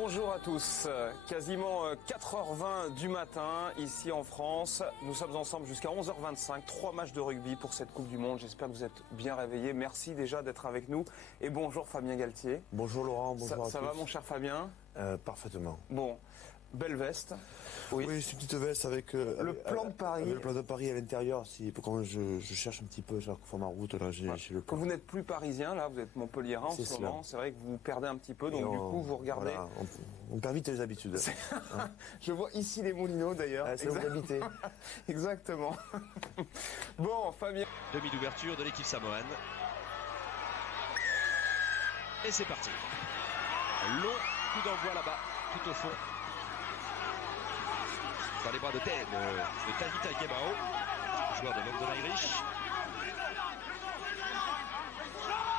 Bonjour à tous, quasiment 4h20 du matin ici en France. Nous sommes ensemble jusqu'à 11h25, 3 matchs de rugby pour cette Coupe du Monde. J'espère que vous êtes bien réveillés. Merci déjà d'être avec nous. Et bonjour Fabien Galtier. Bonjour Laurent, bonjour à tous. Ça va mon cher Fabien? Parfaitement. Bon, belle veste. Oui, c'est une petite veste avec le plan de Paris. Avec le plan de Paris à l'intérieur. Quand je cherche un petit peu, je fais ma route, là j'ai le plan. Quand vous n'êtes plus parisien, là, vous êtes montpelliérain en ce moment. C'est vrai que vous perdez un petit peu, donc du coup vous regardez. Voilà, on perd vite les habitudes. Hein. Je vois ici les Moulineaux d'ailleurs. Ah, c'est où vous habitez. Exactement. Bon, Fabien. Demi d'ouverture de l'équipe samoane. Et c'est parti. Long coup d'envoi là-bas, tout au fond. Dans les bras de Tavita Gebao, joueur de London Irish.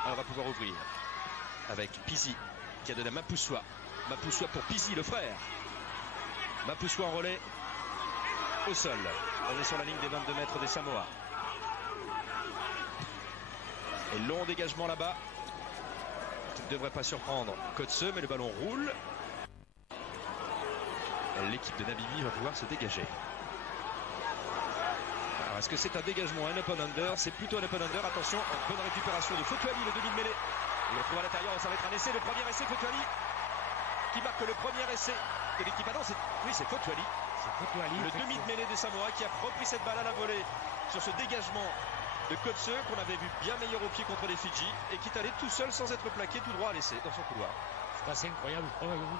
Alors on va pouvoir ouvrir avec Pizzi qui a donné à Mapuswa. Mapuswa pour Pizzi, le frère. Mapuswa en relais au sol. On est sur la ligne des 22 mètres des Samoa. Et long dégagement là-bas qui ne devrait pas surprendre Kotze, mais le ballon roule. L'équipe de Namibie va pouvoir se dégager. Alors est-ce que c'est un dégagement, un open under? C'est plutôt un open under. Attention, bonne récupération de Fotouali, le demi de mêlée. Il le trouve à l'intérieur, ça va être un essai. Le premier essai, Fotouali qui marque le premier essai de l'équipe. Ah non, c'est Fotouali. Le demi de mêlée des Samoa qui a repris cette balle à la volée sur ce dégagement de Kotze qu'on avait vu bien meilleur au pied contre les Fidji et qui est allé tout seul sans être plaqué tout droit à l'essai dans son couloir. C'est assez incroyable.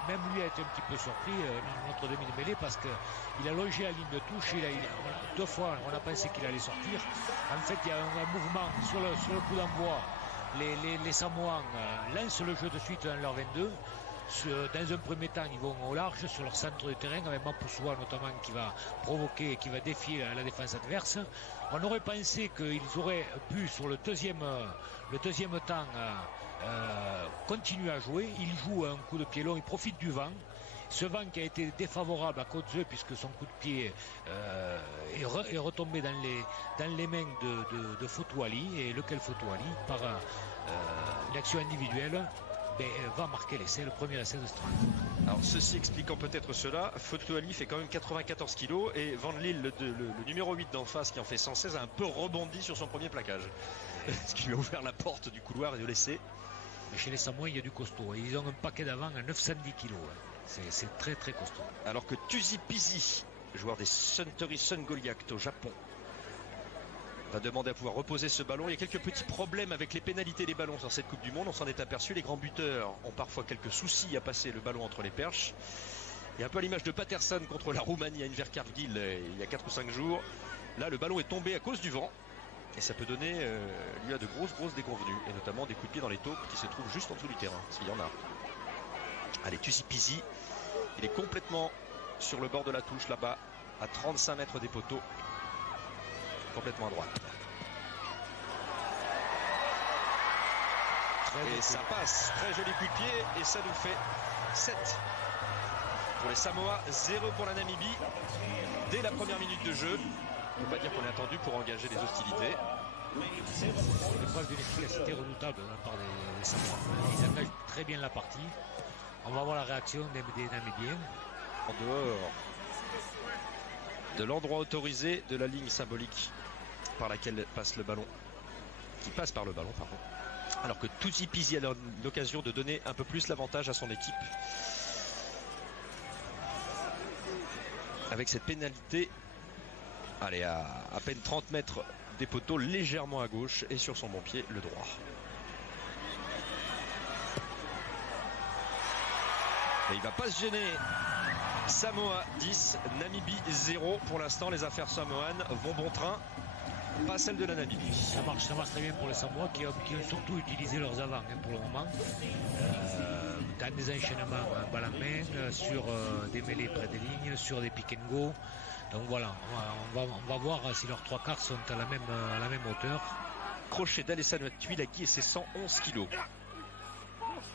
Même lui a été un petit peu surpris, notre demi de mêlée, parce qu'il a logé la ligne de touche. Deux fois, on a pensé qu'il allait sortir. En fait, il y a un mouvement sur le coup d'envoi. Les Samoans lancent le jeu de suite dans leur 22. Dans un premier temps, ils vont au large sur leur centre de terrain avec Mapuswa notamment qui va provoquer, qui va défier la défense adverse. On aurait pensé qu'ils auraient pu sur le deuxième temps continuer à jouer. Ils jouent un coup de pied long, ils profitent du vent. Ce vent qui a été défavorable à Kotze puisque son coup de pied est retombé dans les mains de Fotouali, et lequel Fotouali par une action individuelle va marquer l'essai, le premier essai de Strand. Alors ceci expliquant peut-être cela, Fotouali fait quand même 94 kg et Van Lille, le numéro 8 d'en face qui en fait 116, a un peu rebondi sur son premier plaquage. Ce qui lui a ouvert la porte du couloir et de l'essai. Mais chez les Samoa, il y a du costaud. Ils ont un paquet d'avant à 910 kg. C'est très très costaud. Alors que Tuzi Pizzi, joueur des Suntory Sun Goliath au Japon, va demander à pouvoir reposer ce ballon. Il y a quelques petits problèmes avec les pénalités des ballons dans cette Coupe du Monde. On s'en est aperçu. Les grands buteurs ont parfois quelques soucis à passer le ballon entre les perches. Et un peu à l'image de Patterson contre la Roumanie à Invercargill il y a 4 ou 5 jours. Là, le ballon est tombé à cause du vent. Et ça peut donner lieu à de grosses déconvenues. Et notamment des coups de pied dans les taupes qui se trouvent juste en dessous du terrain. S'il y en a. Allez, Tuzi Pizzi. Il est complètement sur le bord de la touche là-bas. À 35 mètres des poteaux. Complètement à droite. Et ça passe. Très joli coup de pied. Et ça nous fait 7 pour les Samoa, 0 pour la Namibie. Dès la première minute de jeu. On ne peut pas dire qu'on est attendu pour engager des hostilités. L'épreuve d'une efficacité redoutable de la part des Samoa. Ils engagent très bien la partie. On va voir la réaction des Namibiens. En dehors de l'endroit autorisé de la ligne symbolique par laquelle passe le ballon. Qui passe par le ballon, pardon. Alors que Tuzi Pizzi a l'occasion de donner un peu plus l'avantage à son équipe. Avec cette pénalité. Allez, à peine 30 mètres des poteaux, légèrement à gauche et sur son bon pied, le droit. Et il va pas se gêner. Samoa 10, Namibie 0. Pour l'instant, les affaires samoanes vont bon train. Pas celle de la Namibie. Ça marche très bien pour les Samoa qui ont surtout utilisé leurs avants pour le moment. Dans des enchaînements balle en main, sur des mêlées près des lignes, sur des pick and go. Donc voilà, on va voir si leurs trois quarts sont à la même hauteur. Crochet d'Alessandro Tuilagi et ses 111 kilos.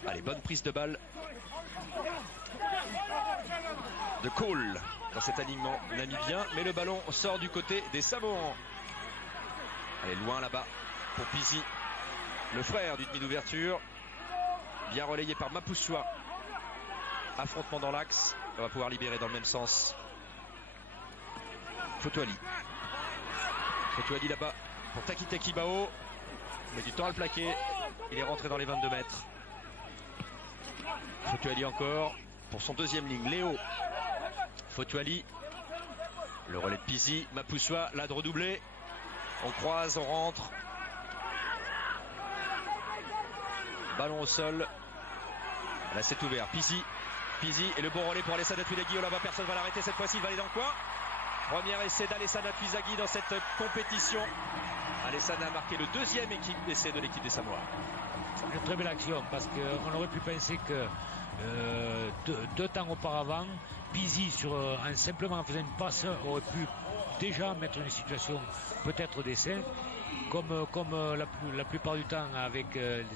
Allez, bonne prise de balle de Cole dans cet alignement namibien. Mais le ballon sort du côté des Samoans. Allez, loin là-bas pour Pizzi, le frère du demi d'ouverture. Bien relayé par Mapuswa. Affrontement dans l'axe. On va pouvoir libérer dans le même sens. Fotouali. Fotouali là-bas pour Taki Bao. Il met du temps à le plaquer. Il est rentré dans les 22 mètres. Fotouali encore pour son deuxième ligne. Léo. Fotouali. Le relais de Pizzi. Mapusua là de redoubler. On croise, on rentre. Ballon au sol. Là c'est ouvert. Pizzi et le bon relais pour Alessandra Tuilagi. Oh là-bas, personne ne va l'arrêter cette fois-ci. Il va aller dans le coin. Premier essai d'Alessandra Tuilagi dans cette compétition. Alessandra a marqué le deuxième essai de l'équipe des Samoa. Une très belle action parce qu'on aurait pu penser que deux temps auparavant, Pizzi simplement en faisant une passe aurait pu déjà mettre une situation peut-être d'essai. Comme la plupart du temps avec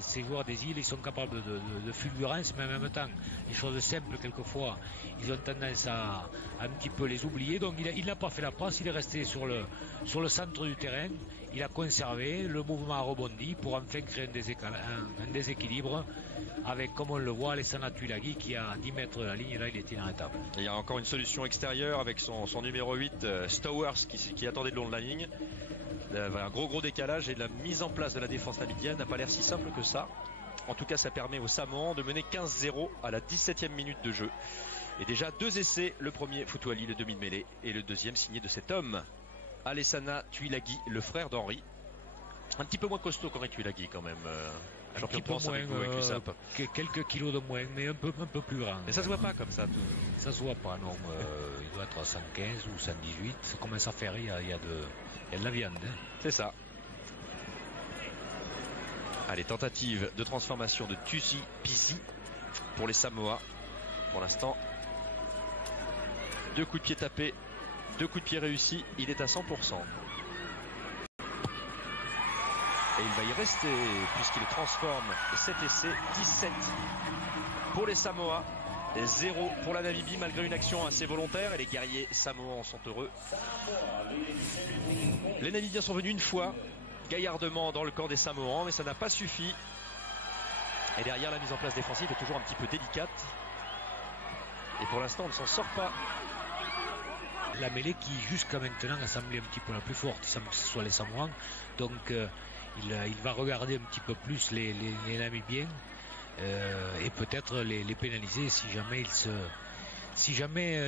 ces joueurs des îles, ils sont capables de fulgurance, mais en même temps, les choses simples, quelquefois, ils ont tendance à un petit peu les oublier. Donc il n'a pas fait la passe, il est resté sur le centre du terrain, il a conservé, le mouvement a rebondi pour enfin créer un déséquilibre avec, comme on le voit, Alessandra Tuilagi qui a 10 mètres de la ligne, et là il était inarrêtable. Il y a encore une solution extérieure avec son numéro 8, Stowers, qui attendait le long de la ligne. Un gros décalage et la mise en place de la défense namibienne n'a pas l'air si simple que ça. En tout cas, ça permet aux Samoans de mener 15-0 à la 17e minute de jeu. Et déjà 2 essais, le premier Fotouali, le demi de mêlée, et le deuxième signé de cet homme, Alessandra Tuilagi, le frère d'Henri. Un petit peu moins costaud qu'Henri Tuilagi quand même. Champion de France avec l'USAP. Quelques kilos de moins, mais un peu plus grand. Mais ça se voit pas comme ça. Ça se voit pas, non. Il doit être à 115 ou 118. Ça commence à faire, il y a de la viande. Hein. C'est ça. Allez, tentative de transformation de Tusi Pizzi pour les Samoa. Pour l'instant, 2 coups de pied tapés, 2 coups de pied réussis. Il est à 100%. Et il va y rester puisqu'il transforme cet essai. 17 pour les Samoa. 0 pour la Namibie malgré une action assez volontaire et les guerriers samoans sont heureux. Les Namibiens sont venus une fois gaillardement dans le camp des Samoans, mais ça n'a pas suffi. Et derrière, la mise en place défensive est toujours un petit peu délicate. Et pour l'instant, on ne s'en sort pas. La mêlée qui jusqu'à maintenant a semblé un petit peu la plus forte, il semble que ce soit les Samoans. Donc il va regarder un petit peu plus les Namibiens. Et peut-être les pénaliser si jamais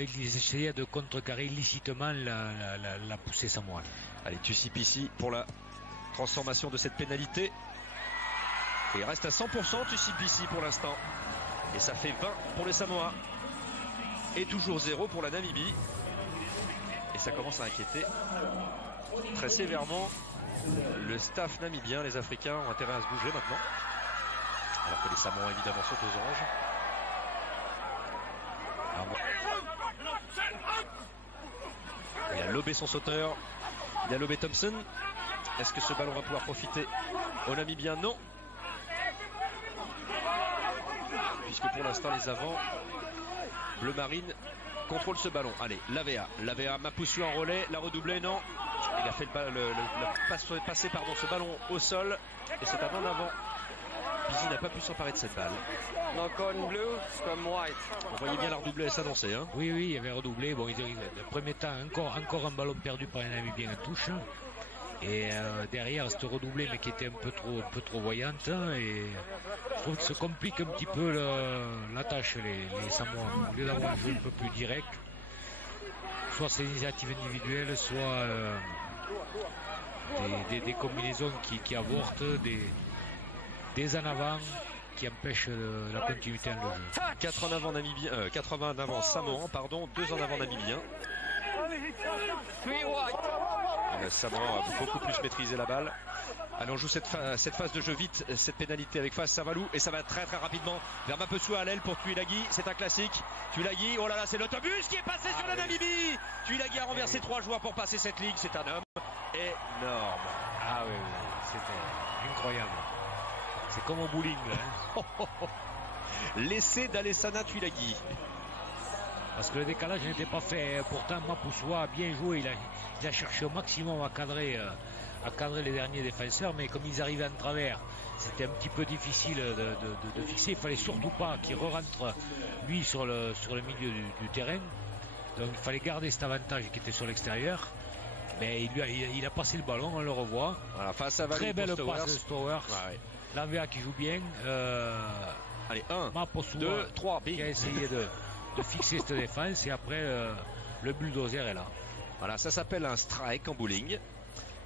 ils essayaient de contrecarrer illicitement la poussée samoane. Allez, Tusi Pizzi pour la transformation de cette pénalité. Et il reste à 100% Tusi Pizzi pour l'instant. Et ça fait 20 pour les Samoa. Et toujours 0 pour la Namibie. Et ça commence à inquiéter très sévèrement le staff namibien. Les Africains ont intérêt à se bouger maintenant. Alors que les Samoans évidemment sautent aux anges. Il a lobé son sauteur. Il a lobé Thompson. Est-ce que ce ballon va pouvoir profiter aux Namibiens? Non. Puisque pour l'instant les avants bleu marine contrôlent ce ballon. Allez, Lavea Mapusua en relais. La redoublée, non. Il a fait passer ce ballon au sol. Et c'est un en avant. Pizzi n'a pas pu s'emparer de cette balle. On voyait bien la redoublée s'annoncer. Hein. Oui, il y avait redoublé. Bon, le premier temps, encore un ballon perdu par les Namibiens à touche. Et derrière, c'était redoublé, mais qui était un peu trop voyante. Et je trouve que ça complique un petit peu la tâche, les Samoans. Au lieu d'avoir un jeu un peu plus direct, soit ces initiatives individuelles, soit des combinaisons qui avortent, des en avant qui empêchent la continuité dans le jeu. 4 en avant Namibien, 80 en avant Samoan, 2 en avant Namibiens. Le Samoan a beaucoup plus maîtrisé la balle. Allez, on joue cette phase de jeu vite, cette pénalité avec face Savalou, et ça va très rapidement vers Mapusua à l'aile pour Tuilagi. C'est un classique. Tuilagi, oh là là, c'est l'autobus qui est passé sur la Namibie. Tuilagi a renversé 3 joueurs pour passer cette ligue. C'est un homme énorme. Ah oui, c'était incroyable. C'est comme au bowling là. Hein. L'essai d'Alessandra Tuilagi. Parce que le décalage n'était pas fait. Pourtant, Mapusua a bien joué. Il a cherché au maximum à cadrer à cadrer les derniers défenseurs, mais comme ils arrivaient en travers, c'était un petit peu difficile de fixer. Il fallait surtout pas qu'il re-rentre lui sur le milieu du terrain. Donc il fallait garder cet avantage qui était sur l'extérieur. Mais il a passé le ballon, on le revoit. Voilà, face à Valou. Très belle passe de Stowers. Ouais. L'Anvers qui joue bien. Allez, 1, Maposua 2, 3, qui a essayé de fixer cette défense. Et après, le bulldozer est là. Voilà, ça s'appelle un strike en bowling.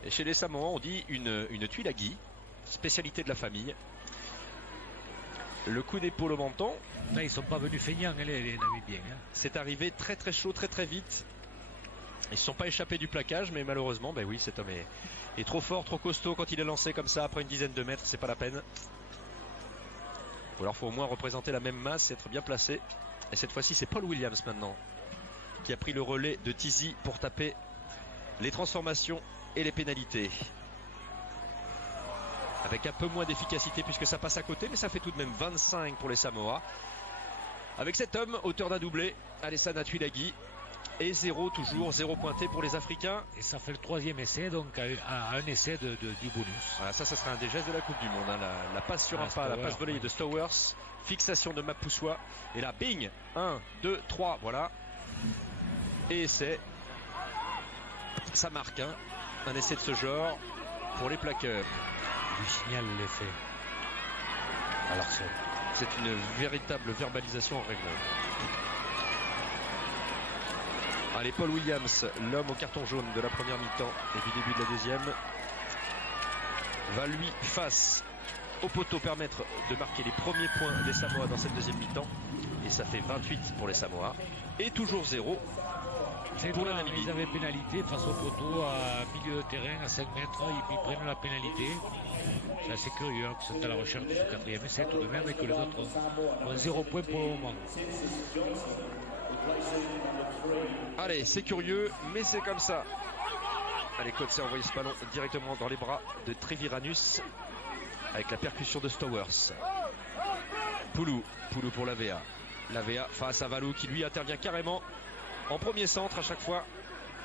Et chez les Samoans, on dit une tuilagi, spécialité de la famille. Le coup d'épaule au menton. Là, ils sont pas venus feignants, les Namibiens. C'est arrivé très très chaud, très très vite. Ils ne se sont pas échappés du plaquage, mais malheureusement, ben oui, cet homme est trop fort, trop costaud. Quand il est lancé comme ça après une dizaine de mètres, c'est pas la peine. Ou alors faut au moins représenter la même masse et être bien placé. Et cette fois-ci, c'est Paul Williams maintenant qui a pris le relais de Tizi pour taper les transformations et les pénalités. Avec un peu moins d'efficacité puisque ça passe à côté, mais ça fait tout de même 25 pour les Samoa. Avec cet homme, auteur d'un doublé, Alessana Tuilagi. Et 0 toujours, 0 pointé pour les Africains. Et ça fait le 3e essai, donc à un essai du bonus. Voilà, ça sera un des gestes de la Coupe du Monde. Hein. La passe sur un pas, la passe volée de Stowers. Fixation de Maposua. Et là, bing, 1, 2, 3, voilà. Et essai. Ça marque, hein. Un essai de ce genre pour les plaqueurs. Du signal l'effet. Alors c'est une véritable verbalisation en règle. Allez, Paul Williams, l'homme au carton jaune de la première mi-temps et du début de la deuxième, va lui, face au poteau, permettre de marquer les premiers points des Samoa dans cette deuxième mi-temps. Et ça fait 28 pour les Samoa. Et toujours 0 pour la Namibie. Ils avaient pénalité face au poteau à milieu de terrain à 5 mètres. Ils prennent la pénalité. C'est assez curieux hein, qu'ils sont à la recherche de ce 4e essai tout de même et que les autres ont 0 points pour le moment. Allez, c'est curieux, mais c'est comme ça. Allez, Coetzee a envoyé ce ballon directement dans les bras de Treviranus avec la percussion de Stowers. Poulou pour l'AVA. L'AVA face à Valou qui lui intervient carrément en premier centre à chaque fois,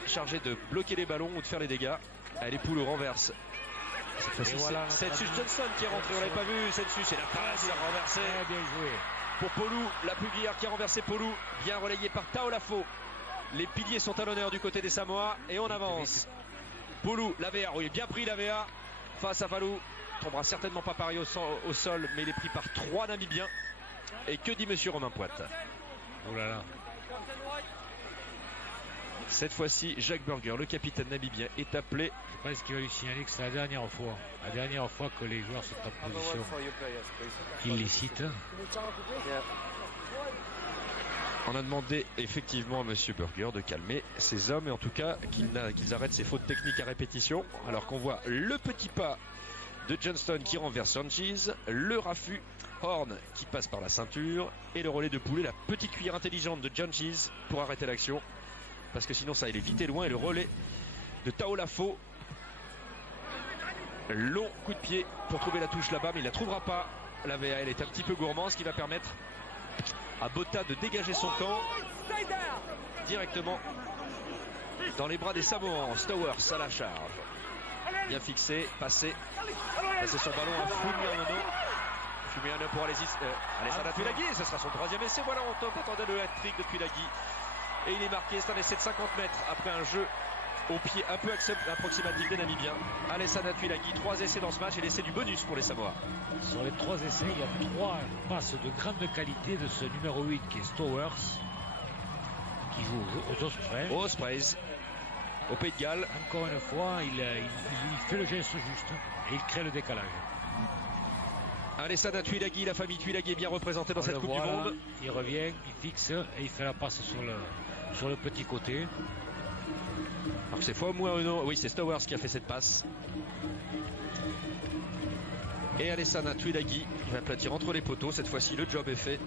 chargé de bloquer les ballons ou de faire les dégâts. Allez, Poulou renverse. Cette fois-ci, voilà, c'est Johnson qui est rentré, on l'avait pas vu. C'est la passe, il a renversé. Bien joué. Pour Poulou, la Puglière qui a renversé Poulou, bien relayé par Taolafo. Les piliers sont à l'honneur du côté des Samoa et on avance. Poulou, l'AVA, il est bien pris l'AVA face à Valou. Tombera certainement pas pareil au sol, mais il est pris par 3 Namibiens. Et que dit monsieur Romain Poite? Oh là là. Cette fois-ci, Jacques Burger, le capitaine namibien, est appelé. Je pense qu'il va lui signaler que c'est la dernière fois que les joueurs sont en position illicite. On a demandé effectivement à monsieur Burger de calmer ces hommes et en tout cas qu'ils arrêtent ces fautes techniques à répétition. Alors qu'on voit le petit pas de Johnston qui renverse Sanchez, le raffut Horn qui passe par la ceinture et le relais de Poulet, la petite cuillère intelligente de Sanchez pour arrêter l'action. Parce que sinon ça allait vite et loin. Et le relais de Taolafo, long coup de pied pour trouver la touche là-bas, mais il ne la trouvera pas. La VAL est un petit peu gourmand, ce qui va permettre à Botha de dégager son camp directement dans les bras des Samoans. Stowers à la charge, bien fixé, passé son ballon à Fumiano pour Alessana Tuilagi. Ce sera son 3e essai. Voilà, on attendait le hat-trick de Tuilagi et il est marqué. C'est un essai de 50 mètres après un jeu au pied un peu approximatif des Namibiens. Alessana Tuilagi, 3 essais dans ce match et l'essai du bonus pour les Samoa. Sur les 3 essais, il y a 3 passes de grande qualité de ce numéro 8 qui est Stowers, qui joue aux Ospreys. Au Pays de Galles. Encore une fois, il fait le geste juste et il crée le décalage. Alessana Tuilagi, la famille Tuilagi est bien représentée dans cette Coupe du Monde. Il revient, il fixe et il fait la passe sur le petit côté. Alors c'est Fouamuano, oui c'est Stowers qui a fait cette passe. Et Alessana Tuilagi va aplatir entre les poteaux. Cette fois-ci le job est fait.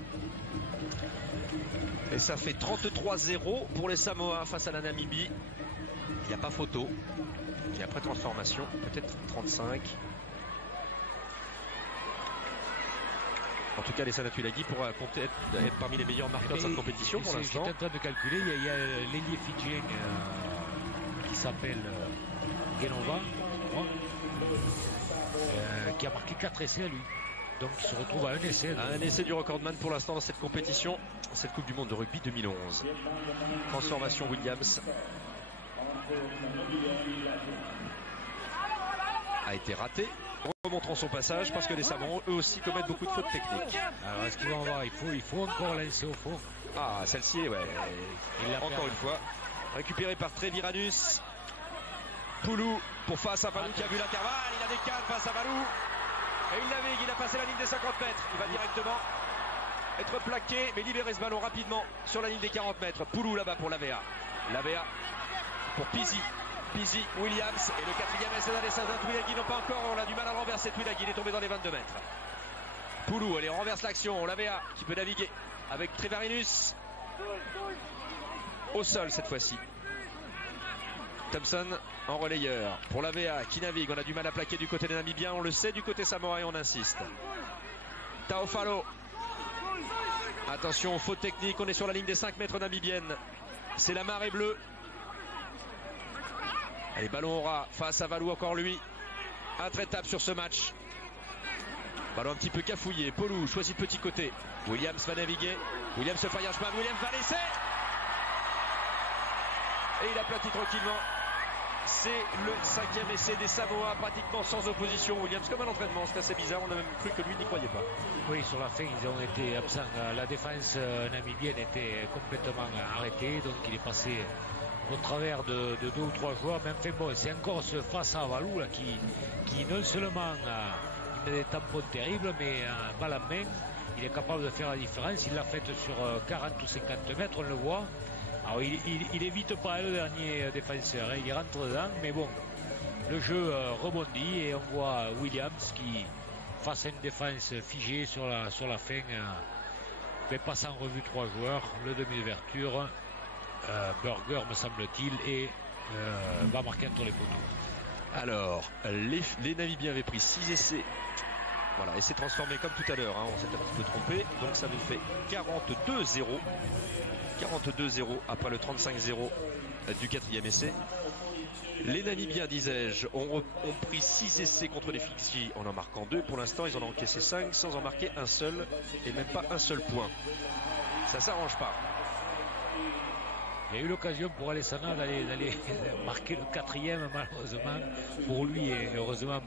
Et ça fait 33-0 pour les Samoa face à la Namibie. Il n'y a pas photo. Et après transformation, peut-être 35. En tout cas, Alessana Tuilagi pourra être parmi les meilleurs marqueurs de cette compétition pour l'instant. Je suis en train de calculer, il y a l'ailier fidjien qui s'appelle Genova, je crois. qui a marqué 4 essais à lui. Donc il se retrouve à un essai. Un essai du recordman pour l'instant dans cette compétition, cette Coupe du Monde de rugby 2011. Transformation Williams a été raté. Remontrons son passage parce que les Samoans eux aussi commettent beaucoup de fautes techniques. Alors est-ce qu'ils vont voir, il faut encore lancer au fond. Ah, celle-ci, ouais. Encore une fois. Récupéré par Treviranus. Poulou pour face à Valou qui a vu l'intervalle. Il a des cannes face à Valou. Et il navigue, il a passé la ligne des 50 mètres. Il va directement être plaqué, mais libérer ce ballon rapidement sur la ligne des 40 mètres. Poulou là-bas pour l'AVA. L'AVA pour Pizzi. Pizzi, Williams et le quatrième essai d'Alessandro Twilaghi. Non pas encore, on a du mal à renverser Twilaghi. Il est tombé dans les 22 mètres. Poulou, allez, on renverse l'action. L'AVA qui peut naviguer avec Trevarinus. Au sol cette fois-ci. Thompson en relayeur pour l'AVA qui navigue. On a du mal à plaquer du côté des Namibiens. On le sait du côté samoa et on insiste. Taofalo. Attention, faute technique. On est sur la ligne des 5 mètres namibienne. C'est la marée bleue. Allez, ballon au ras face à Valou, encore lui. Intraitable sur ce match. Ballon un petit peu cafouillé. Poulou choisit petit côté. Williams va naviguer. Williams se fraye un chemin. Williams va laisser. Et il aplatit tranquillement. C'est le 5e essai des Samoa, pratiquement sans opposition. Williams comme à l'entraînement, c'est assez bizarre. On a même cru que lui n'y croyait pas. Oui, sur la fin, ils ont été absents. La défense namibienne était complètement arrêtée. Donc il est passé au travers de 2 ou 3 joueurs. Mais enfin bon, c'est encore ce face à Valou là, qui non seulement il a des tampons terribles, mais balle en main, il est capable de faire la différence. Il l'a faite sur 40 ou 50 mètres, on le voit. Alors il évite pas le dernier défenseur, hein, il rentre dedans, mais bon, le jeu rebondit et on voit Williams qui, face à une défense figée sur la fin, passe en revue 3 joueurs, le demi d'ouverture, Burger me semble-t-il, et va marquer entre les poteaux. Alors, les Namibiens avaient pris 6 essais. Voilà, et c'est transformé comme tout à l'heure, hein, on s'est un petit peu trompé, donc ça nous fait 42-0. 42-0 après le 35-0 du 4e essai. Les Namibiens, disais-je, ont pris 6 essais contre les Fidji en marquant 2. Pour l'instant, ils en ont encaissé 5 sans en marquer un seul, et même pas un seul point. Ça s'arrange pas. Il y a eu l'occasion pour Alessandro d'aller marquer le 4e, malheureusement pour lui, et heureusement,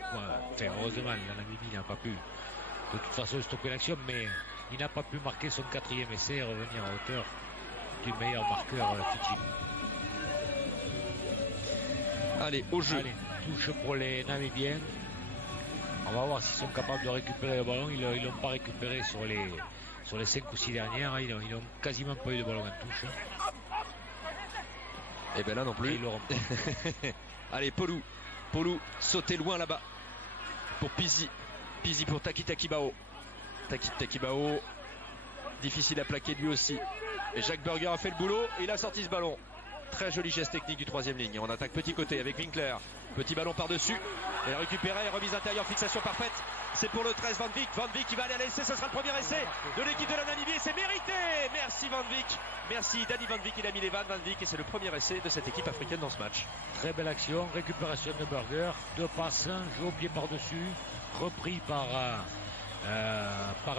heureusement, la Namibie n'a pas pu de toute façon stopper l'action, mais il n'a pas pu marquer son 4e essai et revenir à hauteur du meilleur marqueur Fidji. Allez, au jeu. Allez, touche pour les Namibiens. On va voir s'ils sont capables de récupérer le ballon. Ils l'ont pas récupéré sur les 5 ou 6 dernières. Ils n'ont quasiment pas eu de ballon en touche. Et bien là non plus. Et ils l'auront pas. Allez, Poulou, sautez loin là-bas. Pour Pizzi pour Takitaki-Bao. Takitaki-Bao, difficile à plaquer lui aussi. Et Jacques Burger a fait le boulot et il a sorti ce ballon. Très joli geste technique du 3e ligne. On attaque petit côté avec Winkler. Petit ballon par-dessus. Et récupéré, remise intérieure, fixation parfaite. C'est pour le 13 Van Vick. Van Vick qui va aller à l'essai. Ce sera le premier essai de l'équipe de la Namibie. Et c'est mérité. Merci Van Vick. Merci Danny Van Vick. Il a mis les vannes Van Vick. Et c'est le premier essai de cette équipe africaine dans ce match. Très belle action. Récupération de Burger. 2 passes. Jeu au pied par-dessus. Repris par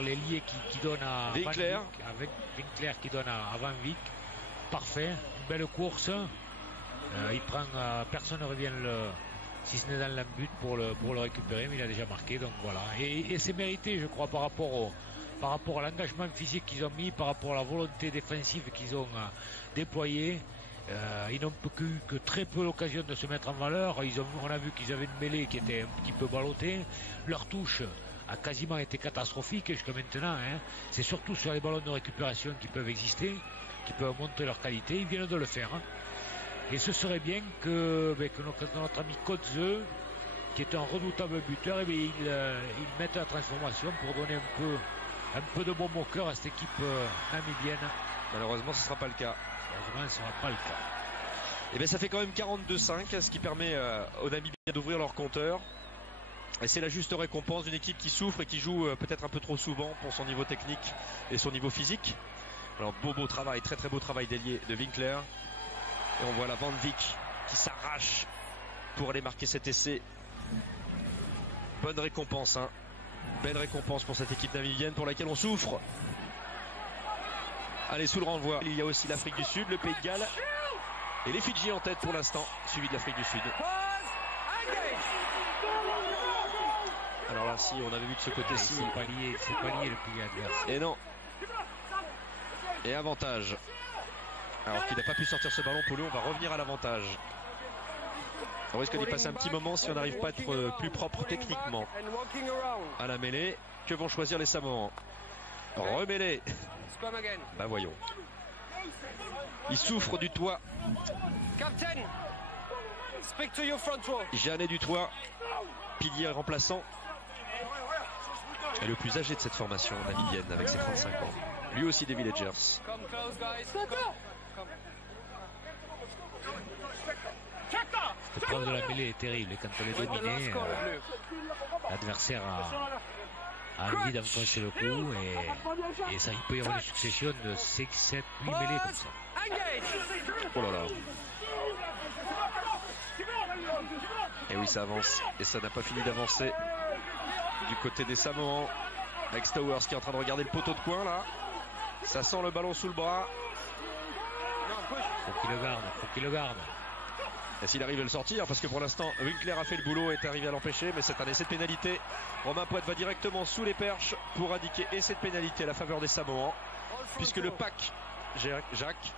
l'ailier qui donne à Winkler. Van Vick, avec Winkler qui donne à Van Vick. Parfait. Belle course. Il prend. Personne ne revient si ce n'est dans l'embut pour le récupérer, mais il a déjà marqué, donc voilà. Et c'est mérité, je crois, par rapport à l'engagement physique qu'ils ont mis, par rapport à la volonté défensive qu'ils ont déployée. Ils n'ont eu que très peu l'occasion de se mettre en valeur. On a vu qu'ils avaient une mêlée qui était un petit peu ballottée. Leur touche a quasiment été catastrophique jusqu'à maintenant. Hein. C'est surtout sur les ballons de récupération qui peuvent exister, qui peuvent montrer leur qualité. Ils viennent de le faire. Hein. Et ce serait bien que notre ami Kotze, qui est un redoutable buteur, il mette la transformation pour donner un peu de bon au cœur à cette équipe namibienne. Malheureusement, ce ne sera pas le cas. Malheureusement, ce ne sera pas le cas. Et bien, ça fait quand même 42-5, ce qui permet aux Namibiens d'ouvrir leur compteur. Et c'est la juste récompense d'une équipe qui souffre et qui joue peut-être un peu trop souvent pour son niveau technique et son niveau physique. Alors, beau travail, très beau travail d'ailier de Winkler. Et on voit la Van Vick qui s'arrache pour aller marquer cet essai. Bonne récompense, hein. Belle récompense pour cette équipe namibienne pour laquelle on souffre. Allez, sous le renvoi, il y a aussi l'Afrique du Sud, le Pays de Galles et les Fidji en tête pour l'instant, suivi de l'Afrique du Sud. Alors là, si on avait vu de ce côté-ci, c'est pas lié le pays adverse. Et non. Et avantage. Alors qu'il n'a pas pu sortir ce ballon pour lui, on va revenir à l'avantage. On risque d'y passer un petit moment si on n'arrive pas à être plus propre techniquement à la mêlée. Que vont choisir les Samoans? Remêlée. Bah voyons. Il souffre du toit. Jeannet du toit. Pilier remplaçant. Et le plus âgé de cette formation namibienne avec ses 35 ans. Lui aussi des Villagers. L'épreuve de la mêlée est terrible et quand on est dominé, l'adversaire a envie d'enfoncer le coup et ça, il peut y avoir une succession de 6, 7, 8 mêlées comme ça. Oh là là. Et oui, ça avance et ça n'a pas fini d'avancer du côté des Samoans avec Stowers qui est en train de regarder le poteau de coin là. Ça sent le ballon sous le bras. Faut qu'il le garde. Et s'il arrive à le sortir, parce que pour l'instant Winkler a fait le boulot, est arrivé à l'empêcher, mais c'est un essai de pénalité. Romain Poite va directement sous les perches pour indiquer essai de pénalité à la faveur des Samoans, puisque le pack Jacques.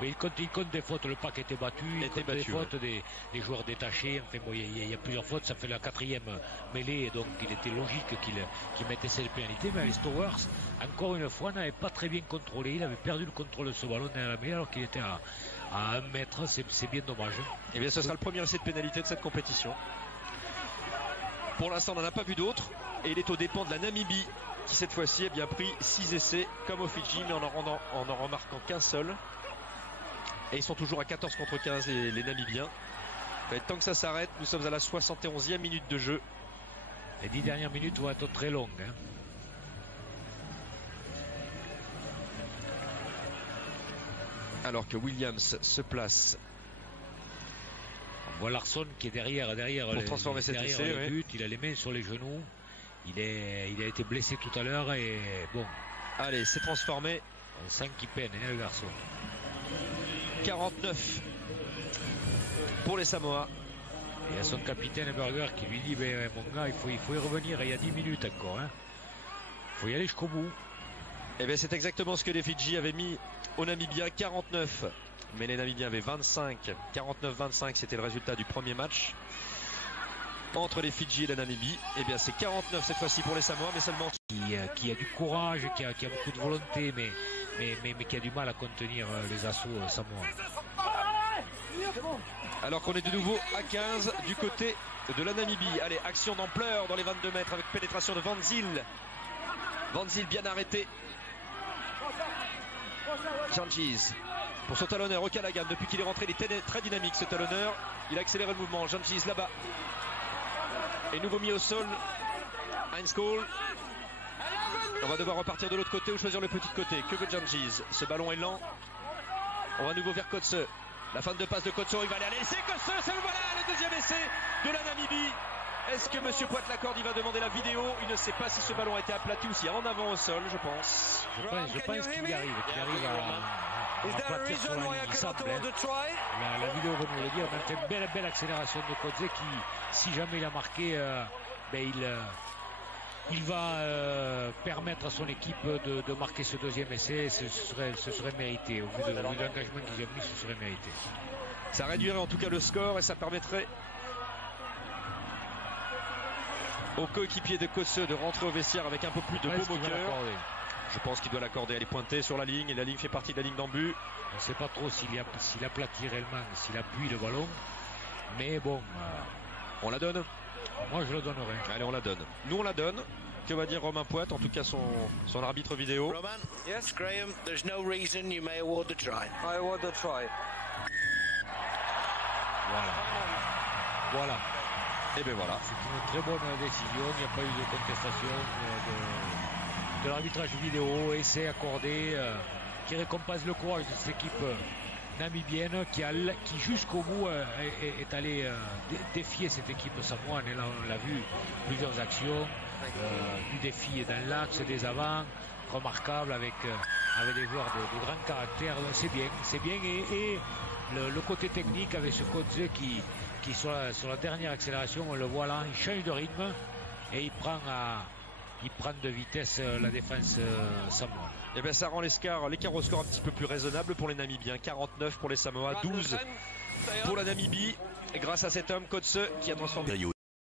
Oui, il compte des fautes, le pack était battu, il compte des fautes des joueurs détachés. Enfin bon, il y a plusieurs fautes, ça fait la 4e mêlée, donc il était logique qu'il mette essai de pénalité. Mais Stowers, encore une fois, n'avait pas très bien contrôlé. Il avait perdu le contrôle de ce ballon dans la mêlée alors qu'il était à 1 mètre. C'est bien dommage. Et bien ce sera le premier essai de pénalité de cette compétition. Pour l'instant, on n'en a pas vu d'autres. Et il est aux dépens de la Namibie, qui cette fois-ci a bien pris 6 essais, comme au Fidji, mais en en remarquant qu'un seul. Et ils sont toujours à 14 contre 15 les Namibiens. Tant que ça s'arrête, nous sommes à la 71e minute de jeu. Les 10 dernières minutes vont être très longues. Hein. Alors que Williams se place. On voit Larsson qui est derrière pour transformer cet essai. Le but. Il a les mains sur les genoux. Il a été blessé tout à l'heure et bon. Allez, c'est transformé. On sent qu'il peine, hein, le garçon. 49 pour les Samoa. Et il y a son capitaine Burger qui lui dit mon gars, il faut y revenir, il y a 10 minutes encore. Il faut y aller jusqu'au bout. Et bien c'est exactement ce que les Fidji avaient mis aux Namibiens, 49. Mais les Namibiens avaient 25. 49-25, c'était le résultat du premier match entre les Fidji et la Namibie. Et bien c'est 49 cette fois-ci pour les Samoa, mais seulement qui a du courage, qui a beaucoup de volonté, mais qui a du mal à contenir les assauts samoans. Alors qu'on est de nouveau à 15 du côté de la Namibie. Allez, action d'ampleur dans les 22 mètres avec pénétration de Van Zyl. Van Zyl bien arrêté. Jantjies pour son talonneur O'Callaghan. Depuis qu'il est rentré, il est très dynamique ce talonneur. Il a accéléré le mouvement. Jantjies là-bas. Et nouveau mis au sol. Heinz Kohl. On va devoir repartir de l'autre côté ou choisir le petit côté. Que veut Jantjies? Ce ballon est lent. On va à nouveau vers Kotze. La fin de passe de Kotze, il va aller à l'essai. Kotze, c'est le deuxième essai de la Namibie. Est-ce que Monsieur Poite Lacorde, il va demander la vidéo? Il ne sait pas si ce ballon a été aplati ou si en avant au sol, je pense. Je pense qu'il arrive à aplatir sur la ligne, il semble. La vidéo va nous le dire. On a fait une belle accélération de Kotze qui, si jamais il a marqué, il va permettre à son équipe de marquer ce deuxième essai. Ce serait mérité. Au vu de l'engagement qu'ils ont mis, ce serait mérité. Ça réduirait en tout cas le score et ça permettrait au coéquipier de Kotze de rentrer au vestiaire avec un peu plus de baume au cœur. Je pense qu'il doit l'accorder. Elle est pointée sur la ligne et la ligne fait partie de la ligne d'en-but. On ne sait pas trop s'il aplatit réellement, s'il appuie le ballon. Mais bon, on la donne. Moi je le donnerai. Allez, on la donne. Nous on la donne. Que va dire Romain Poite, en tout cas son arbitre vidéo? Roman, yes, Graham, there's no reason you may award the try. I award the try. Voilà. Et bien voilà. C'est une très bonne décision. Il n'y a pas eu de contestation de l'arbitrage vidéo. Essai accordé qui récompense le courage de cette équipe namibienne qui jusqu'au bout est allée défier cette équipe samoane. Et là, on l'a vu, plusieurs actions, du défi dans l'axe, des avants, remarquables avec des joueurs de grand caractère. C'est bien. Et le côté technique avec ce Kodze qui sur la dernière accélération, on le voit là, il change de rythme et il prend de vitesse la défense samoane. Et bien ça rend l'écart au score un petit peu plus raisonnable pour les Namibiens. 49 pour les Samoa, 12 pour la Namibie. Et grâce à cet homme, Kodze, qui a transformé